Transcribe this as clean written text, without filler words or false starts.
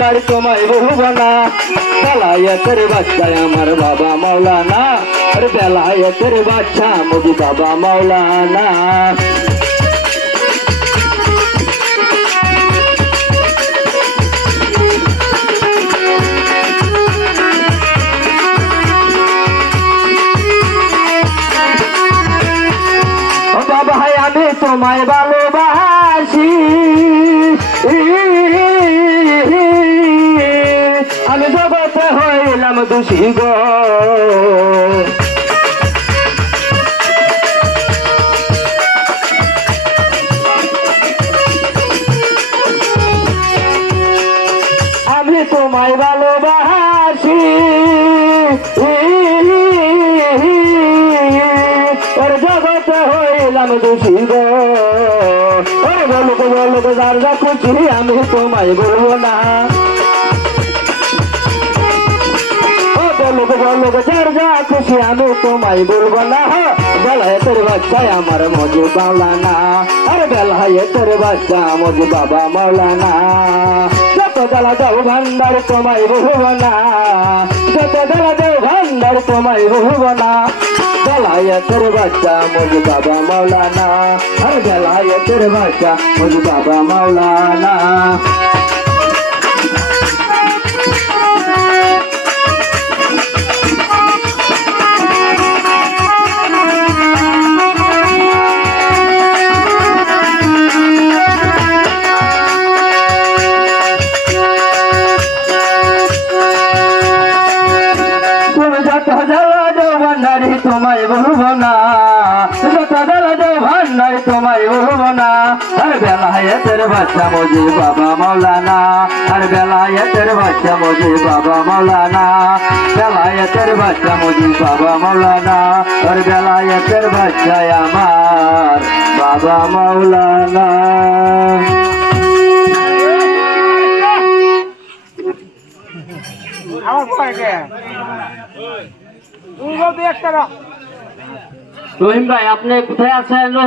ভান্ডার তোমায় বলবো না বেলায়েতের বাচ্চা আমার বাবা মাওলানা আর বেলায়েতের বাচ্চা মুজি বাবা মাওলানা বাবা আমি তোমায় ভালোবাসি আমি জগতে হইলাম দোষী গো আমি তোমায় ভালোবাসি ওর জগতে হইলাম দোষী গো ওরে বলুক যার যা খুশি আমি তোমায় বলবো না বলুক যার যা খুশি আমি তোমায় বলবো না বেলায়েতের বাচ্চায় আমার মজু মাওলানা আর বেলায়েতের বাচ্চা মজু বাবা মাওলানা যত জ্বালা দেও ভান্ডার তোমায় বলবো না যত জ্বালা দেও ভান্ডার তোমায় বলবো না বেলায়েতের বাচ্চা মজু বাবা মাওলানা আর বেলায়েতের বাচ্চা মজু বাবা মাওলানা তোমায় বলবো না যত জ্বালা দেও ভান্ডার তোমায় বলবো না আর বেলায়েতের বাচ্চা মজি বাবা মাওলানা আর বেলায়েতের বাচ্চা মজি বাবা মাওলানা বেলায়েতের বাচ্চা মজি বাবা মাওলানা আর বেলায়েতের বাচ্চা আমার বাবা মাওলানা রহিম ভাই আপনি কোথায় আছেন?